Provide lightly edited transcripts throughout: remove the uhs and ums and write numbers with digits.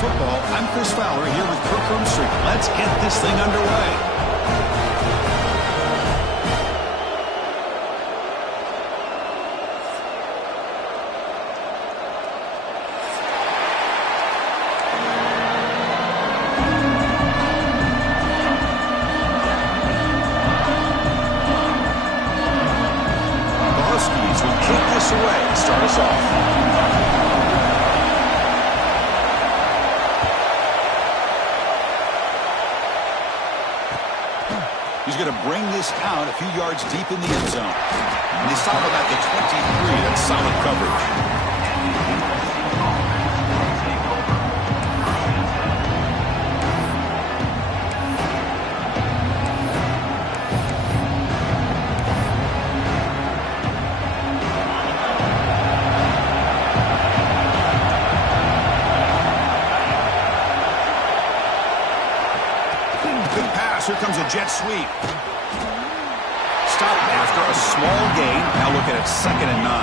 Football. I'm Chris Fowler here with Kirk Herbstreit. Let's get this thing underway. Away. Start us off. He's going to bring this out a few yards deep in the end zone. And they stop him at the 23. That's solid coverage. Here comes a jet sweep. Stop after a small gain. Now looking at 2nd and 9.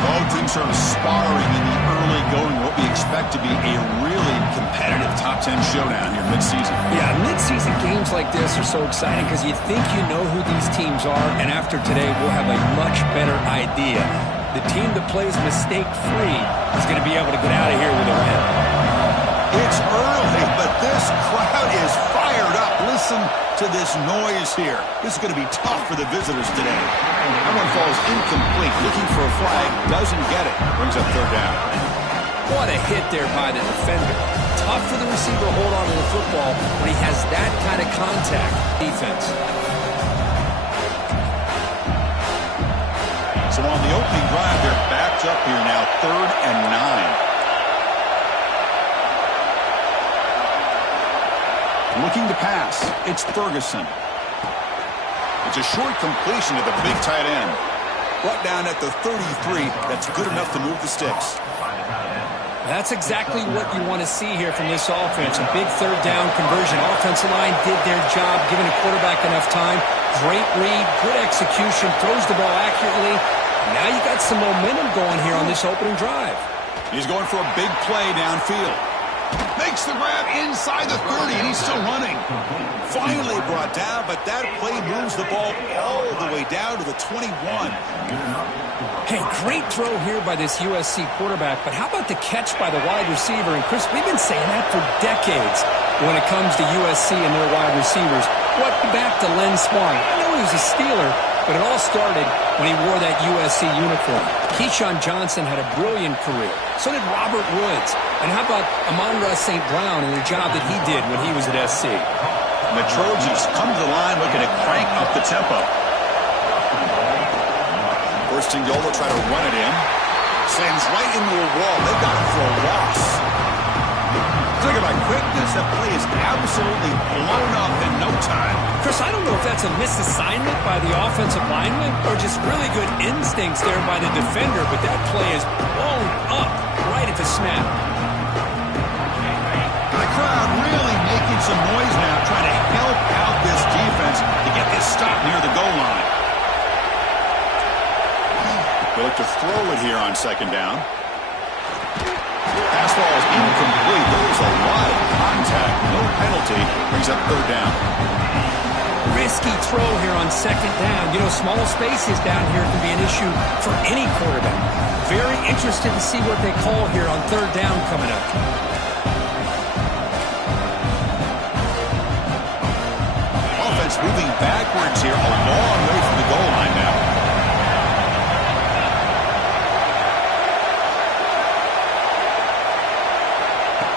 Both teams sort of sparring in the early going. What we expect to be a really competitive top 10 showdown here mid-season. Yeah, mid-season games like this are so exciting because you think you know who these teams are, and after today we'll have a much better idea. The team that plays mistake-free is going to be able to get out of here with a win. It's early, but this crowd is fired up. Listen to this noise here. This is going to be tough for the visitors today. That one falls incomplete. Looking for a flag. Doesn't get it. Brings up 3rd down. What a hit there by the defender. Tough for the receiver to hold on to the football when he has that kind of contact defense. So on the opening drive, they're backed up here now. 3rd and 9. Looking to pass. It's Ferguson. It's a short completion to the big tight end. Brought down at the 33. That's good enough to move the sticks. That's exactly what you want to see here from this offense. A big 3rd down conversion. Offensive line did their job, giving the quarterback enough time. Great read, good execution, throws the ball accurately. Now you got some momentum going here on this opening drive. He's going for a big play downfield. Makes the grab inside the 30, and he's still running. Finally brought down, but that play moves the ball all the way down to the 21. Hey, great throw here by this USC quarterback, but how about the catch by the wide receiver? And, Chris, we've been saying that for decades when it comes to USC and their wide receivers. What back to Len Swan? I know he was a Steeler, but it all started when he wore that USC uniform. Keyshawn Johnson had a brilliant career. So did Robert Woods. And how about Amon-Ra St. Brown and the job that he did when he was at SC? And the Trojans come to the line looking to crank up the tempo. First and goal, they'll try to run it in. Slams right into a wall. They got it for a loss. Talk about quickness. That play is absolutely blown up in no time. Chris, I don't know if that's a misassignment by the offensive lineman or just really good instincts there by the defender, but that play is blown up right at the snap. The crowd really making some noise now, trying to help out this defense to get this stop near the goal line. They look to throw it here on 2nd down. Pass ball is incomplete. There was a lot of contact. No penalty. Brings up 3rd down. Risky throw here on 2nd down. You know, small spaces down here can be an issue for any quarterback. Very interested to see what they call here on 3rd down coming up. Offense moving backwards here, a long way from the goal line now.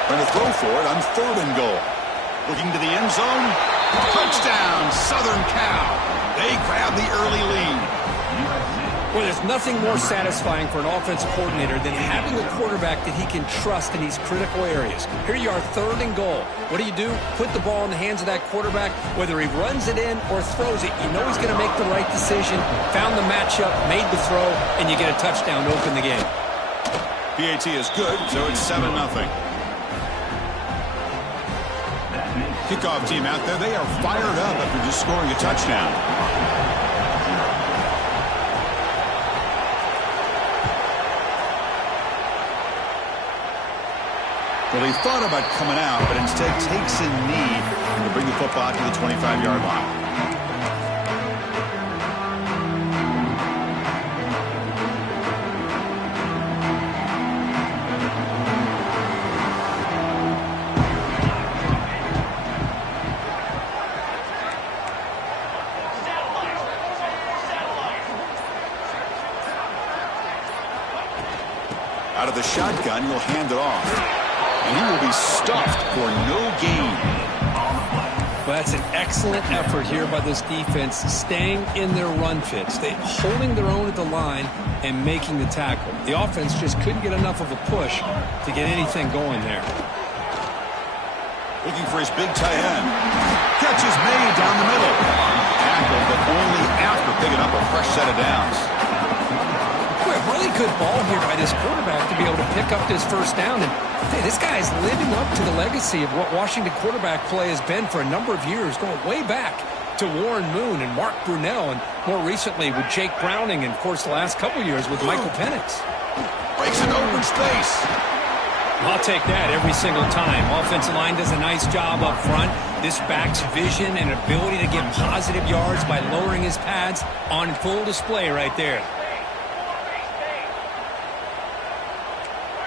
Going to throw for it on 3rd and goal. Looking to the end zone. Touchdown, Southern Cal. They grab the early lead. Well, there's nothing more satisfying for an offensive coordinator than having a quarterback that he can trust in these critical areas. Here you are, 3rd and goal. What do? Put the ball in the hands of that quarterback. Whether he runs it in or throws it, you know he's going to make the right decision. Found the matchup, made the throw, and you get a touchdown to open the game. PAT is good, so it's 7-0. Kickoff team out there, they are fired up after just scoring a touchdown. Well, he thought about coming out, but instead takes in knee to bring the football to the 25-yard line. Out of the shotgun, he'll hand it off. And he will be stuffed for no gain. Well, that's an excellent effort here by this defense, staying in their run fits. Holding their own at the line and making the tackle. The offense just couldn't get enough of a push to get anything going there. Looking for his big tight end. Catch is made down the middle. Tackle, but only after picking up a fresh set of downs. Really good ball here by this quarterback to be able to pick up this first down. And hey, this guy is living up to the legacy of what Washington quarterback play has been for a number of years, going way back to Warren Moon and Mark Brunell, and more recently with Jake Browning, and of course the last couple years with Michael Penix. Breaks an open space. I'll take that every single time. Offensive line does a nice job up front. This back's vision and ability to get positive yards by lowering his pads on full display right there.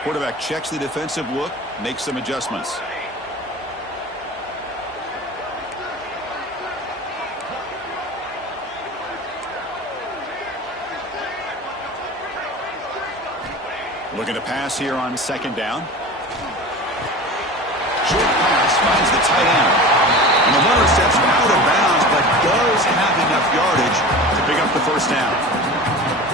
Quarterback checks the defensive look, makes some adjustments. Looking to pass here on second down. Short pass finds the tight end. And the runner steps out of bounds, but does have enough yardage to pick up the first down.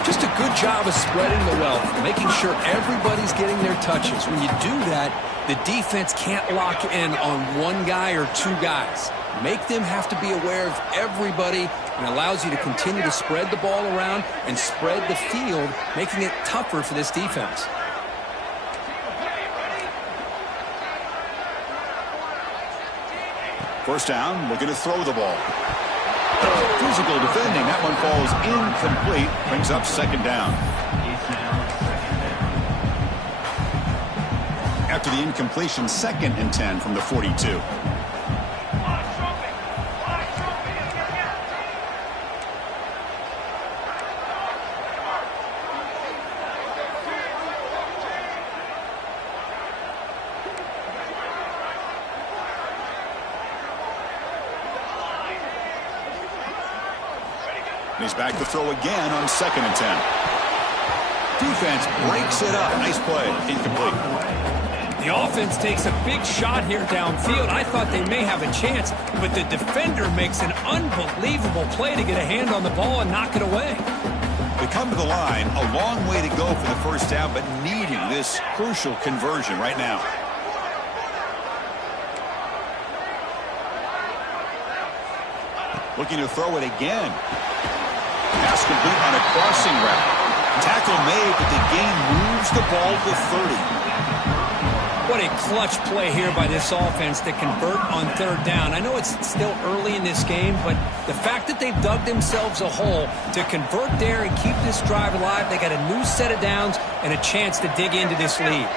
Just a good job of spreading the wealth, making sure everybody's getting their touches. When you do that, the defense can't lock in on one guy or two guys. Make them have to be aware of everybody, and allows you to continue to spread the ball around and spread the field, making it tougher for this defense. First down, looking to throw the ball. Physical defending. That one falls incomplete. Brings up second down. After the incompletion, 2nd and 10 from the 42. He's back to throw again on 2nd and 10. Defense breaks it up. Nice play. Incomplete. The offense takes a big shot here downfield. I thought they may have a chance, but the defender makes an unbelievable play to get a hand on the ball and knock it away. They come to the line. A long way to go for the first down, but needing this crucial conversion right now. Looking to throw it again. Pass complete on a crossing route. Tackle made, but the gain moves the ball to 30. What a clutch play here by this offense to convert on third down. I know it's still early in this game, but the fact that they've dug themselves a hole to convert there and keep this drive alive, they got a new set of downs and a chance to dig into this lead.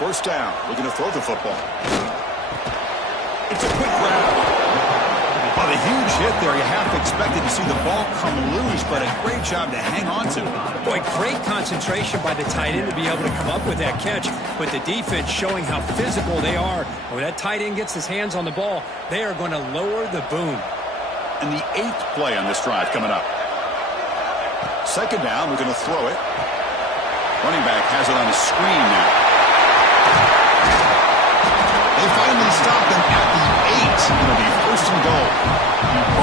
First down, looking to throw the football. It's a quick grab. On a huge hit there, you half expected to see the ball come loose, but a great job to hang on to. Boy, great concentration by the tight end to be able to come up with that catch, but the defense showing how physical they are. When that tight end gets his hands on the ball, they are going to lower the boom. And the 8th play on this drive coming up. Second down, we're going to throw it. Running back has it on the screen now. They finally stop them at the 8. It'll be first and goal.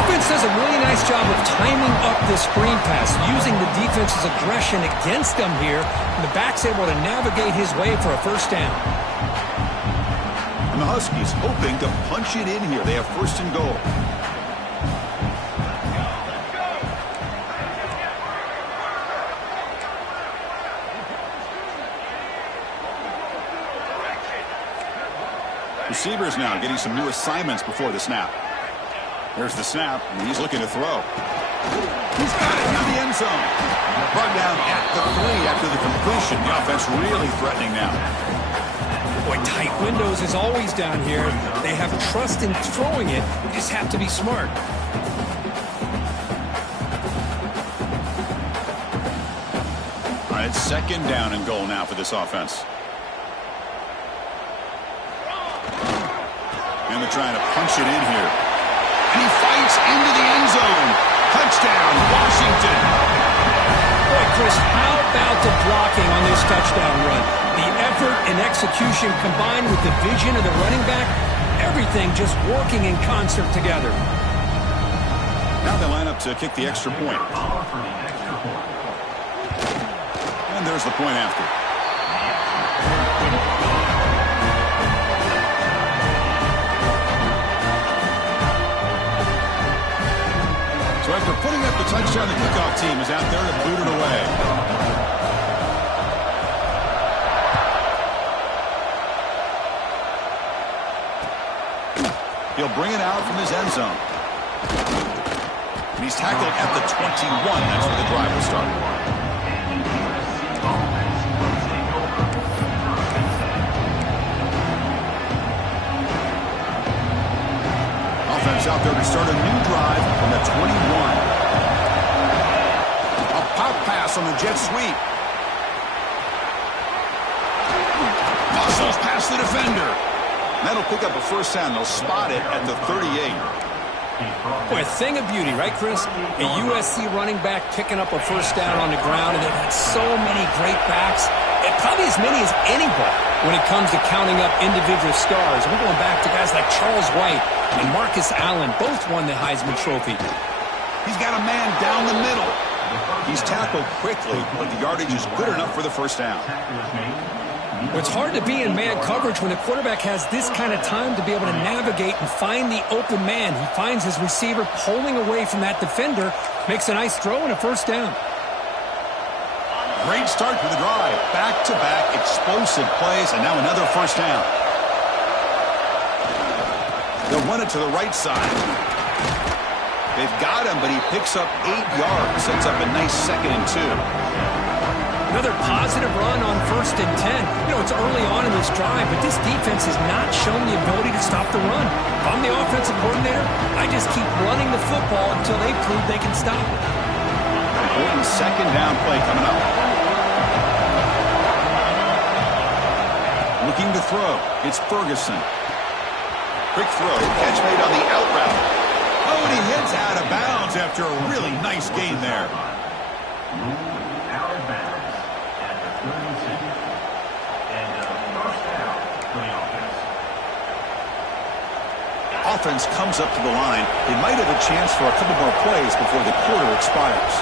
Offense does a really nice job of timing up this screen pass, using the defense's aggression against them here, and the back's able to navigate his way for a first down. And the Huskies hoping to punch it in here. They have first and goal. Receivers now getting some new assignments before the snap. There's the snap, and he's looking to throw. He's got it into the end zone. Brought down at the 3 after the completion. The offense really threatening now. Boy, tight windows is always down here. They have trust in throwing it. They just have to be smart. All right, it's 2nd down and goal now for this offense. And they're trying to punch it in here. And he fights into the end zone. Touchdown, Washington. Boy, Chris, how about the blocking on this touchdown run? The effort and execution combined with the vision of the running back, everything just working in concert together. Now they line up to kick the extra point. And there's the point after. So after putting up the touchdown, the kickoff team is out there to boot it away. He'll bring it out from his end zone. And he's tackled at the 21. That's where the drive will start. Offense out there to start a new drive from the 21. A pop pass on the jet sweep. Muscles past the defender. That'll pick up a first down. They'll spot it at the 38. Boy, a thing of beauty, right, Chris? A USC running back picking up a first down on the ground, and they've had so many great backs, and probably as many as anybody when it comes to counting up individual stars. We're going back to guys like Charles White and Marcus Allen. Both won the Heisman Trophy. He's got a man down the middle. He's tackled quickly, but the yardage is good enough for the first down. Well, it's hard to be in man coverage when the quarterback has this kind of time to be able to navigate and find the open man. He finds his receiver pulling away from that defender, makes a nice throw and a first down. Great start to the drive. Back-to-back explosive plays, and now another first down. They'll run it to the right side. They've got him, but he picks up 8 yards. Sets up a nice 2nd and 2. Another positive run on 1st and 10. You know, it's early on in this drive, but this defense has not shown the ability to stop the run. If I'm the offensive coordinator, I just keep running the football until they prove they can stop it. Important 2nd down play coming up. Looking to throw. It's Ferguson. Quick throw. Catch made on the out route. Oh, and he hits out of bounds after a really nice gain there. Offense comes up to the line. They might have a chance for a couple more plays before the quarter expires.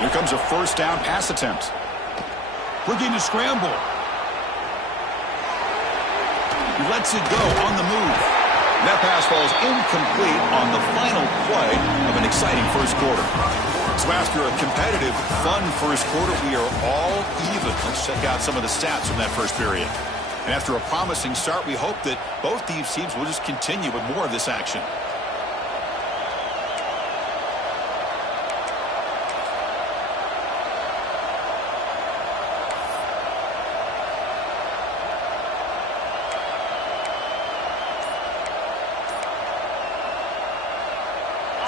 Here comes a first down pass attempt. Looking to scramble. He lets it go on the move. That pass falls incomplete on the final play of an exciting first quarter. So after a competitive, fun first quarter, we are all even. Let's check out some of the stats from that first period. And after a promising start, we hope that both these teams will just continue with more of this action.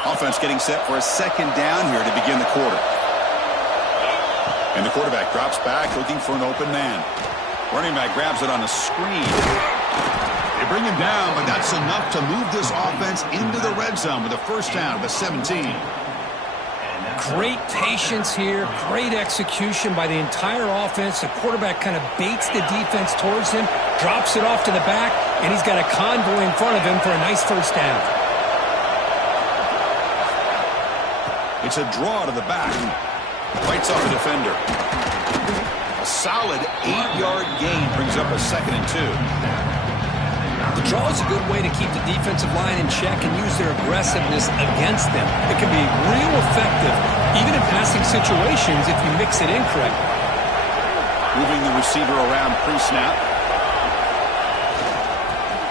Offense getting set for a 2nd down here to begin the quarter. And the quarterback drops back looking for an open man. Running back grabs it on a screen. They bring him down, but that's enough to move this offense into the red zone with a first down at the 17. Great patience here, great execution by the entire offense. The quarterback kind of baits the defense towards him, drops it off to the back, and he's got a convoy in front of him for a nice first down. It's a draw to the back. Fights off the defender. A solid 8-yard gain brings up a 2nd and 2. The draw is a good way to keep the defensive line in check and use their aggressiveness against them. It can be real effective, even in passing situations, if you mix it in correctly. Moving the receiver around pre-snap.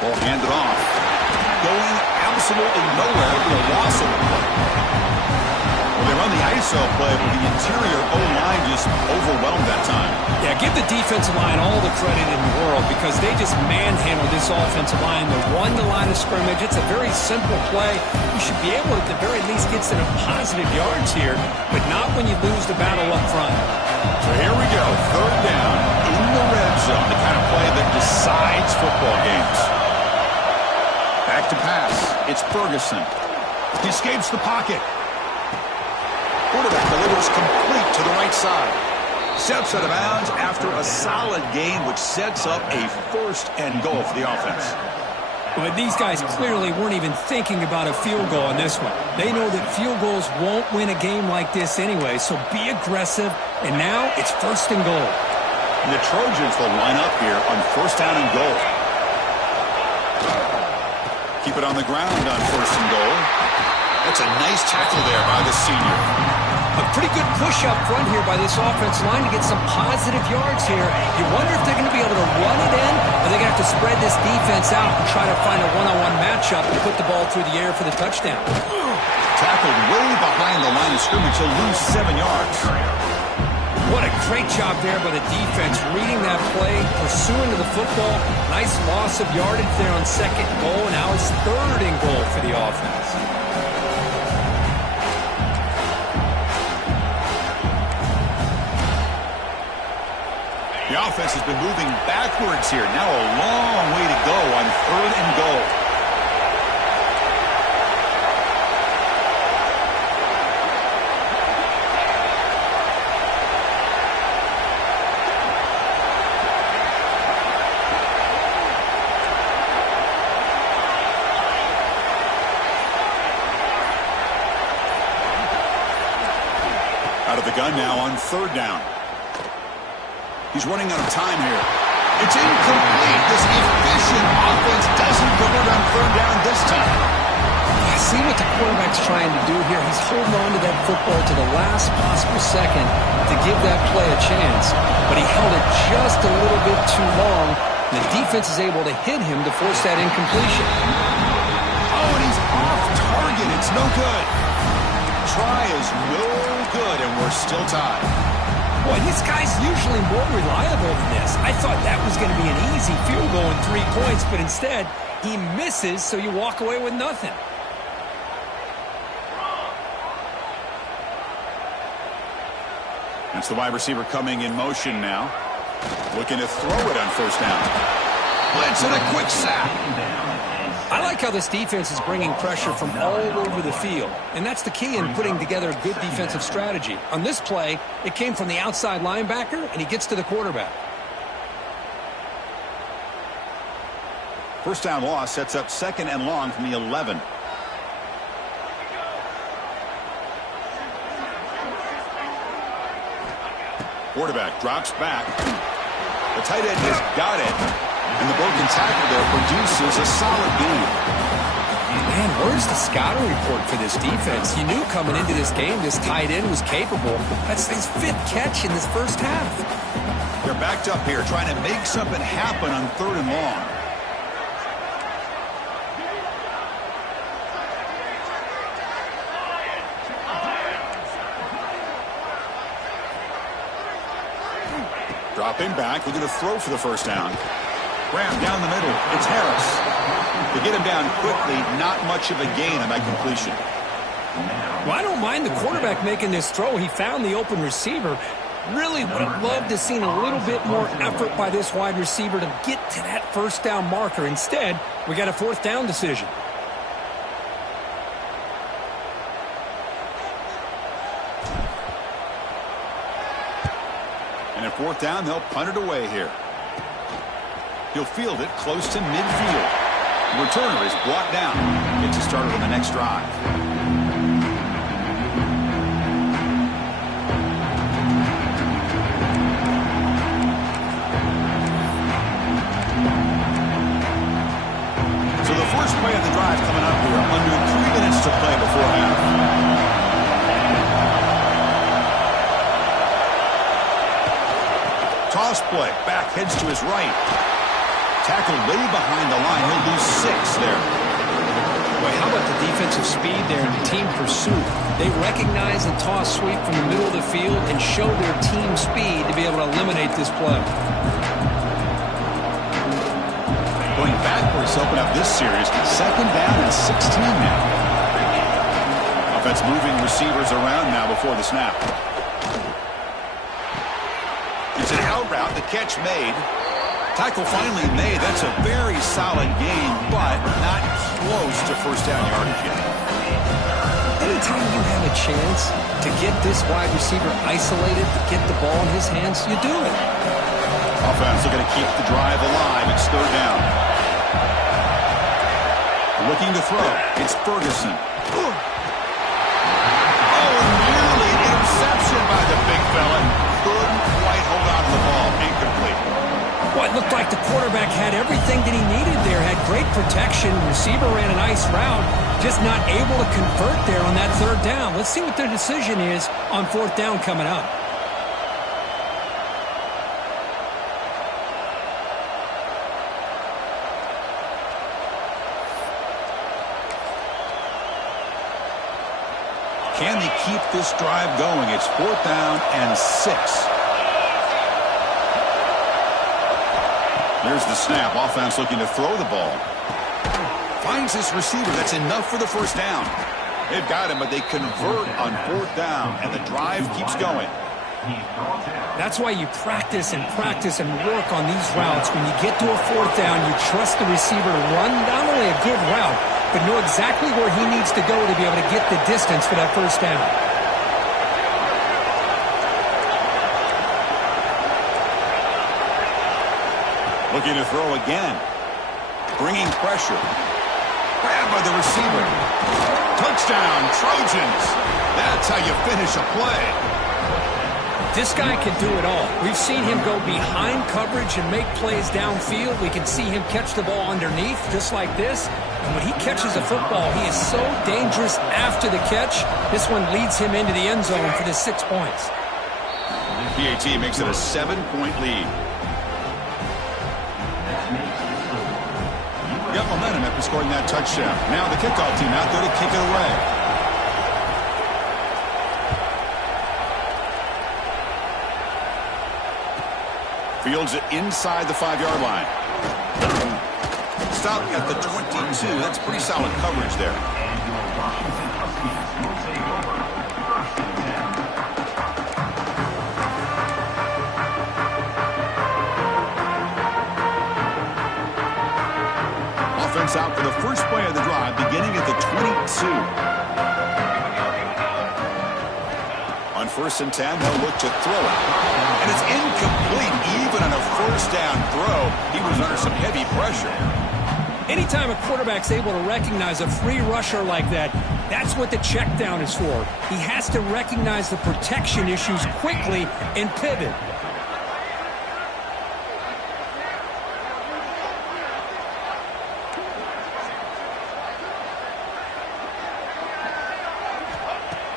Ball handed off. going absolutely nowhere with a loss of a play. Well, they run the ISO play, but the interior O-line just overwhelmed that time. Yeah, give the defensive line all the credit in the world because they just manhandled this offensive line. They won the line of scrimmage. It's a very simple play. You should be able to, at the very least, get some positive yards here, but not when you lose the battle up front. So here we go, third down in the red zone, the kind of play that decides football games. Back to pass. It's Ferguson. He escapes the pocket. Quarterback delivers complete to the right side. Steps out of bounds after a solid gain, which sets up a first and goal for the offense. But these guys clearly weren't even thinking about a field goal on this one. They know that field goals won't win a game like this anyway, so be aggressive. And now it's first and goal. And the Trojans will line up here on first down and goal. Keep it on the ground on first and goal. That's a nice tackle there by the senior. A pretty good push up front here by this offense line to get some positive yards here. You wonder if they're going to be able to run it in, or they're going to have to spread this defense out and try to find a one-on-one matchup and put the ball through the air for the touchdown. Tackled way behind the line of scrimmage. He'll lose 7 yards. What a great job there by the defense, reading that play, pursuing to the football. Nice loss of yardage there on second goal. Now it's third and goal for the offense. The offense has been moving backwards here. Now a long way to go on third and goal. Out of the gun now on third down. He's running out of time here. It's incomplete. This efficient offense doesn't convert on third down this time. See what the quarterback's trying to do here. He's holding on to that football to the last possible second to give that play a chance. But he held it just a little bit too long. The defense is able to hit him to force that incompletion. Oh, and he's off target. It's no good. Try is no good, and we're still tied. Boy, this guy's usually more reliable than this. I thought that was going to be an easy field goal in 3 points, but instead, he misses, so you walk away with nothing. That's the wide receiver coming in motion now. Looking to throw it on first down. Blitz and a quick sack. I like how this defense is bringing pressure from all over the field, and that's the key in putting together a good defensive strategy. On this play, it came from the outside linebacker, and he gets to the quarterback. First down loss sets up second and long from the 11. Quarterback drops back. The tight end has got it. And the broken tackle there produces a solid gain. Man, where's the scouting report for this defense? You knew coming into this game this tight end was capable. That's his 5th catch in this first half. They're backed up here trying to make something happen on third and long. Dropping back, looking to throw for the first down. Ram down the middle. It's Harris. They get him down quickly. Not much of a gain on that completion. Well, I don't mind the quarterback making this throw. He found the open receiver. Really would have loved to have seen a little bit more effort by this wide receiver to get to that first down marker. Instead, we got a fourth down decision. And at fourth down, they'll punt it away here. He'll field it close to midfield. The returner is brought down. Gets us started on the next drive. So the first play of the drive coming up here. Under 3 minutes to play before half. Toss play. Back heads to his right. Tackled way behind the line. He'll lose 6 there. Boy, how about the defensive speed there and the team pursuit? They recognize the toss sweep from the middle of the field and show their team speed to be able to eliminate this play. Going backwards to open up this series. 2nd down and 16 now. Offense moving receivers around now before the snap. It's an out route. The catch made. Tackle finally made. That's a very solid gain, but not close to first down yardage yet. Anytime you have a chance to get this wide receiver isolated, to get the ball in his hands, you do it. Offense looking to keep the drive alive. It's 3rd down. Looking to throw. It's Ferguson. Oh, nearly an interception by the big fella. Couldn't quite hold on to the ball. Incomplete. Well, it looked like the quarterback had everything that he needed there. Had great protection. Receiver ran a nice route. Just not able to convert there on that 3rd down. Let's see what their decision is on 4th down coming up. Can they keep this drive going? It's 4th down and 6. There's the snap. Offense looking to throw the ball. Finds his receiver. That's enough for the first down. They've got him, but they convert on 4th down, and the drive keeps going. That's why you practice and work on these routes. When you get to a 4th down, you trust the receiver to run not only a good route, but know exactly where he needs to go to be able to get the distance for that first down. Looking to throw again. Bringing pressure. Grabbed by the receiver. Touchdown, Trojans. That's how you finish a play. This guy can do it all. We've seen him go behind coverage and make plays downfield. We can see him catch the ball underneath just like this. And when he catches a football, he is so dangerous after the catch. This one leads him into the end zone for the 6 points. PAT makes it a 7-point lead. Got momentum after scoring that touchdown. Now the kickoff team out there to kick it away. Fields it inside the 5-yard line. Stop at the 22. That's pretty solid coverage there. Offense out for the first play of the drive, beginning at the 22. On 1st and 10, they'll look to throw it. And it's incomplete. Even on a first down throw, he was under some heavy pressure. Anytime a quarterback's able to recognize a free rusher like that, that's what the check down is for. He has to recognize the protection issues quickly and pivot.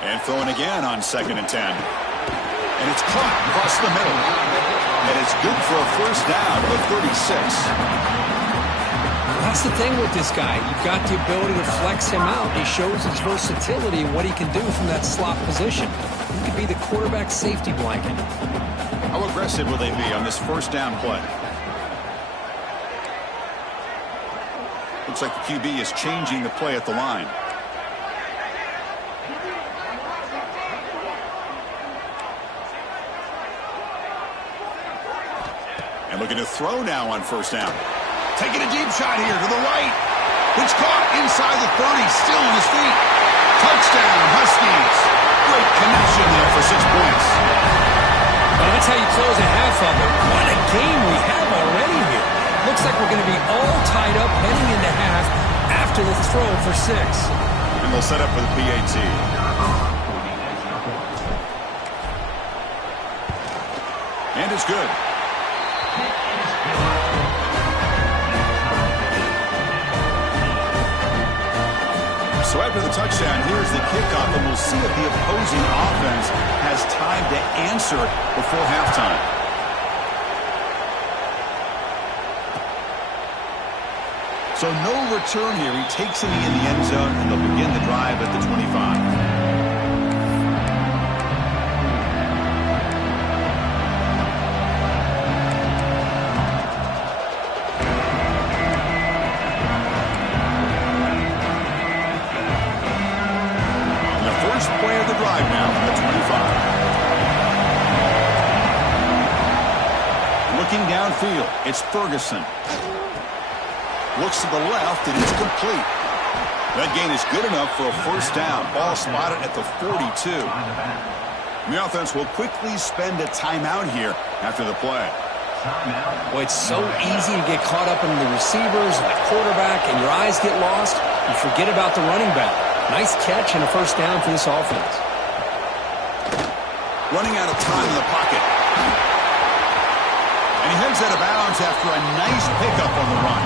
And throwing again on 2nd and 10. And it's caught across the middle. And it's good for a first down to the 36. That's the thing with this guy. You've got the ability to flex him out. He shows his versatility and what he can do from that slot position. He could be the quarterback safety blanket. How aggressive will they be on this first down play? Looks like the QB is changing the play at the line. And looking to throw now on first down. Taking a deep shot here to the right. It's caught inside the 30, still on his feet. Touchdown, Huskies. Great connection there for 6 points. Well, that's how you close a half of it. What a game we have already here. Looks like we're going to be all tied up heading into half after the throw for 6. And they'll set up for the PAT. And it's good. So after the touchdown, here's the kickoff, and we'll see if the opposing offense has time to answer before halftime. So no return here. He takes it in the end zone, and they'll begin the drive at the 25. Play of the drive now from the 25. Looking downfield, it's Ferguson. Looks to the left, and it's complete. That gain is good enough for a first down. Ball spotted at the 42. The offense will quickly spend a timeout here after the play. Well, it's so easy to get caught up in the receivers and the quarterback, and your eyes get lost. You forget about the running back. Nice catch and a first down for this offense. Running out of time in the pocket. And he heads out of bounds after a nice pickup on the run.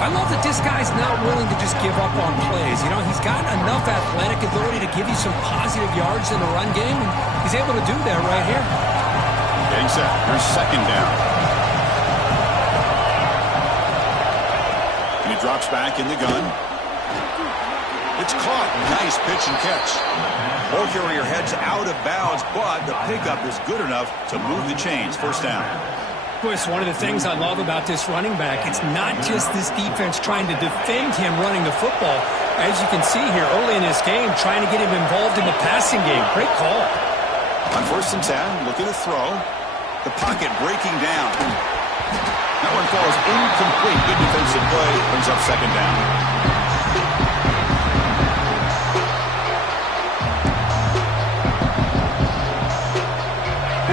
I love that this guy's not willing to just give up on plays. You know, he's got enough athletic ability to give you some positive yards in the run game, and he's able to do that right here. Getting set. Here's second down. And he drops back in the gun. It's caught. Nice pitch and catch. Ball carrier heads out of bounds, but the pickup is good enough to move the chains. First down. Boy, it's one of the things I love about this running back. It's not just this defense trying to defend him running the football. As you can see here early in this game, trying to get him involved in the passing game. Great call. On first and 10, looking to throw. The pocket breaking down. That one falls incomplete. Good defensive play. Brings up second down.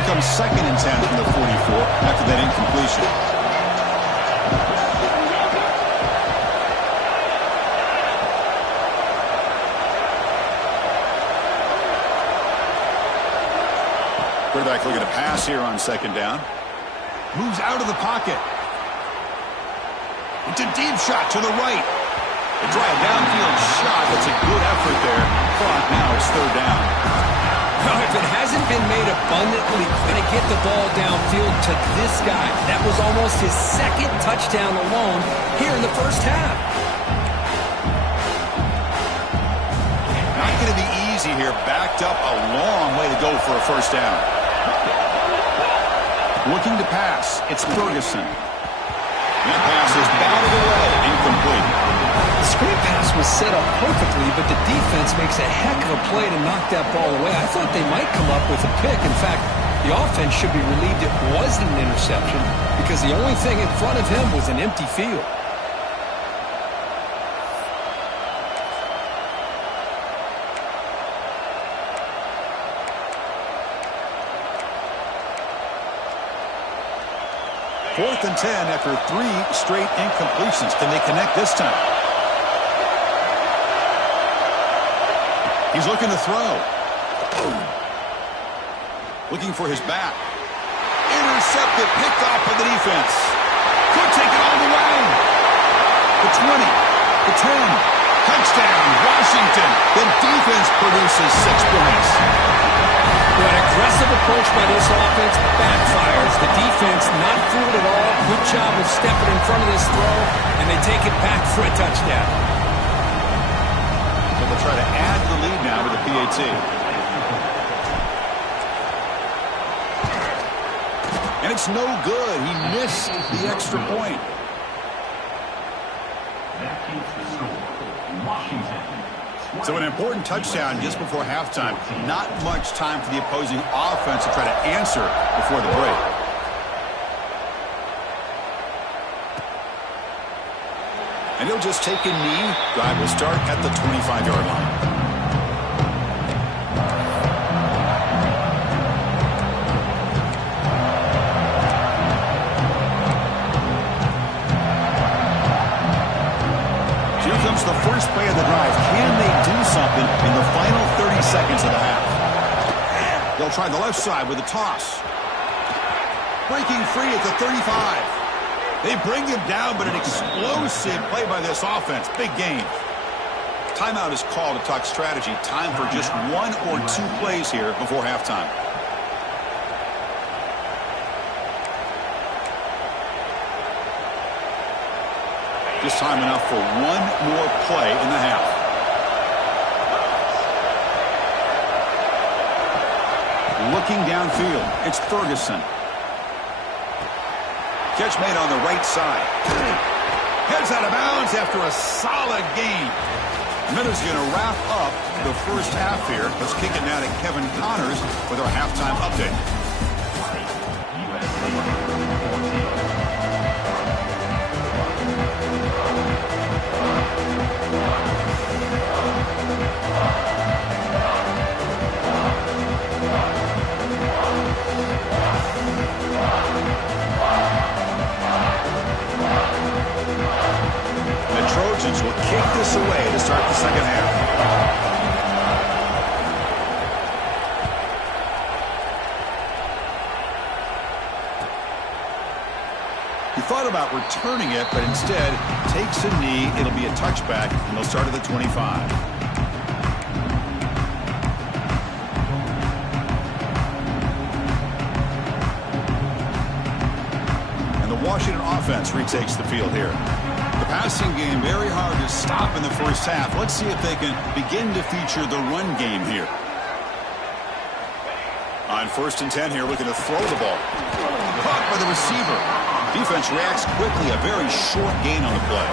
Comes second and 10 from the 44 after that incompletion. Quarterback looking to pass here on second down. Moves out of the pocket. It's a deep shot to the right. A drive downfield shot. That's a good effort there. But now it's third down. If it hasn't been made abundantly clear to get the ball downfield to this guy, that was almost his second touchdown alone here in the first half. Not going to be easy here. Backed up a long way to go for a first down. Looking to pass. It's Ferguson. That pass is batted away. Incomplete. The screen pass was set up perfectly, but the defense makes a heck of a play to knock that ball away. I thought they might come up with a pick. In fact, the offense should be relieved it wasn't an interception because the only thing in front of him was an empty field. Fourth and 10 after 3 straight incompletions. Can they connect this time? He's looking to throw. Looking for his back. Intercepted, picked off by the defense. Could take it all the way. The 20, the 10. Touchdown, Washington. The defense produces 6 points. Well, an aggressive approach by this offense backfires. The defense not fooled at all. Good job of stepping in front of this throw, and they take it back for a touchdown. So they'll try to add the lead now with the PAT. And it's no good. He missed the extra point. That keeps the score. Washington. So an important touchdown just before halftime. Not much time for the opposing offense to try to answer before the break. And he'll just take a knee. Drive will start at the 25-yard line. The first play of the drive. Can they do something in the final 30 seconds of the half? They'll try the left side with a toss. Breaking free at the 35. They bring him down, but an explosive play by this offense. Big gain. Timeout is called to talk strategy. Time for just 1 or 2 plays here before halftime. Just time enough for one more play in the half. Looking downfield, it's Ferguson. Catch made on the right side. Heads out of bounds after a solid gain. Miller's going to wrap up the first half here. Let's kick it now to Kevin Connors with our halftime update. The Trojans will kick this away to start the second half. He thought about returning it, but instead takes a knee. It'll be a touchback, and they'll start at the 25. And the Washington offense retakes the field here. The passing game very hard to stop in the first half. Let's see if they can begin to feature the run game here. On 1st and 10 here, looking to throw the ball. Caught by the receiver. Defense reacts quickly. A very short gain on the play.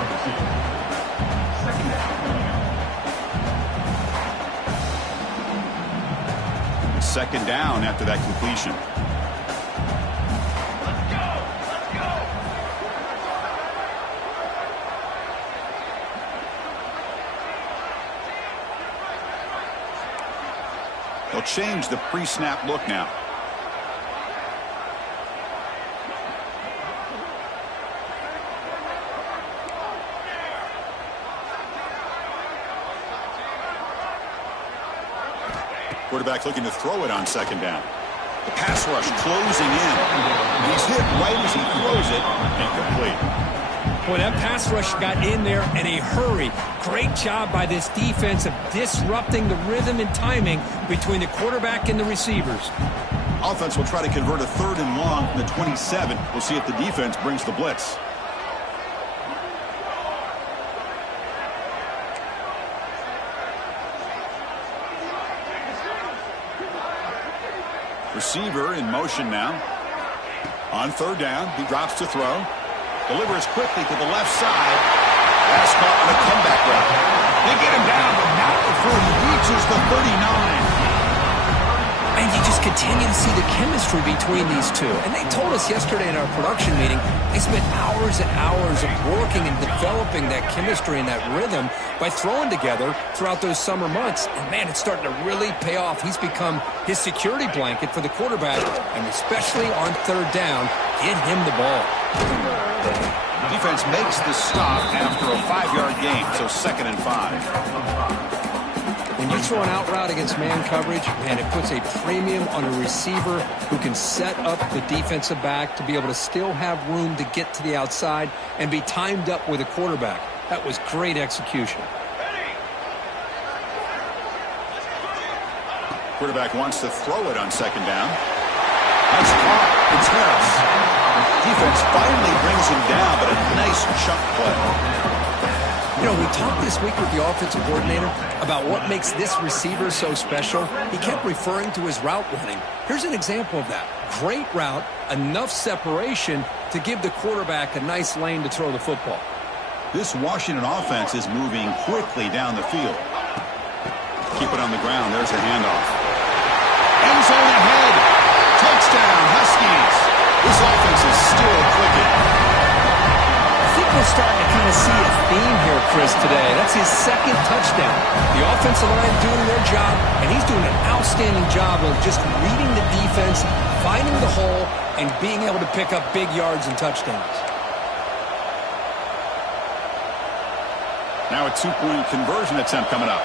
Second down after that completion. They'll change the pre-snap look now. Quarterback looking to throw it on second down. The pass rush closing in. And he's hit right as he throws it. Incomplete. Boy, that pass rush got in there in a hurry. Great job by this defense of disrupting the rhythm and timing between the quarterback and the receivers. Offense will try to convert a 3rd and long from the 27. We'll see if the defense brings the blitz. Receiver in motion now. On 3rd down, he drops to throw. Delivers quickly to the left side. Pass caught on a comeback route. They get him down, but not before he reaches the 39. And you just continue to see the chemistry between these two. And they told us yesterday in our production meeting, they spent hours and hours of working and developing that chemistry and that rhythm by throwing together throughout those summer months. And, man, it's starting to really pay off. He's become his security blanket for the quarterback, and especially on 3rd down, get him the ball. Defense makes the stop after a 5-yard gain, so 2nd and 5. When you throw an out route against man coverage, man, it puts a premium on a receiver who can set up the defensive back to be able to still have room to get to the outside and be timed up with a quarterback. That was great execution. Quarterback wants to throw it on 2nd down. That's caught. It's Harris. Defense finally brings him down, but a nice chunk play. You know, we talked this week with the offensive coordinator about what makes this receiver so special. He kept referring to his route running. Here's an example of that. Great route, enough separation to give the quarterback a nice lane to throw the football. This Washington offense is moving quickly down the field. Keep it on the ground. There's a handoff. End zone ahead. Touchdown, Huskies. This offense is still clicking. I think we're starting to kind of see a theme here, Chris, today. That's his 2nd touchdown. The offensive line doing their job, and he's doing an outstanding job of just reading the defense, finding the hole, and being able to pick up big yards and touchdowns. Now a 2-point conversion attempt coming up.